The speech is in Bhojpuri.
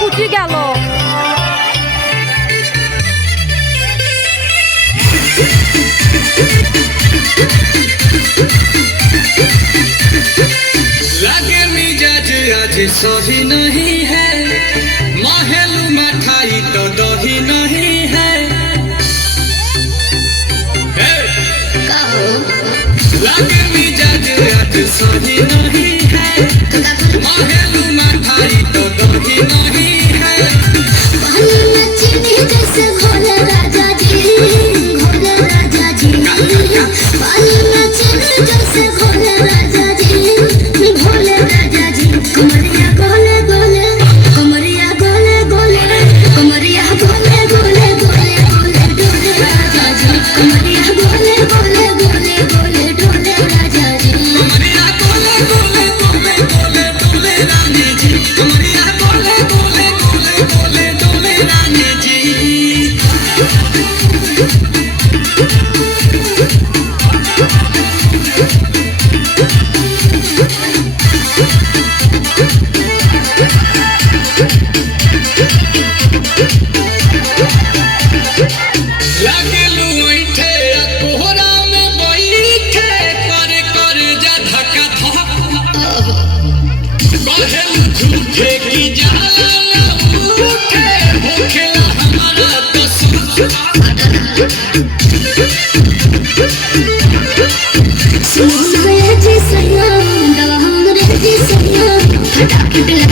কুচি গেল लगे मिजाज आज सही नहीं है महलू मठाई तो दही नहीं है लगे मिजाज आज सही नहीं है महलू मठाई तो दही नहीं है जैसे घोले राजा जी घोले राजा जी पानी में चले जैसे घोले राजा जी भोले राजा जी कमरिया गोले गोले कमरिया गोले गोले कमरिया गोले गोले गोले गोले डोले राजा जी कमरिया गोले गोले गोले गोले डोले राजा जी कमरिया गोले गोले गोले गोले डोले रानी जी कमरिया गोले गोले गोले गोले डोले रानी जी लगलू ऐठे कोहरा में बैठे कर कर जा धक्का धक कहलू झूठे की जाला ना उठे होखेला हमारा कसूर सुन रे जी सैया दवा हम रे जी सैया फटाफट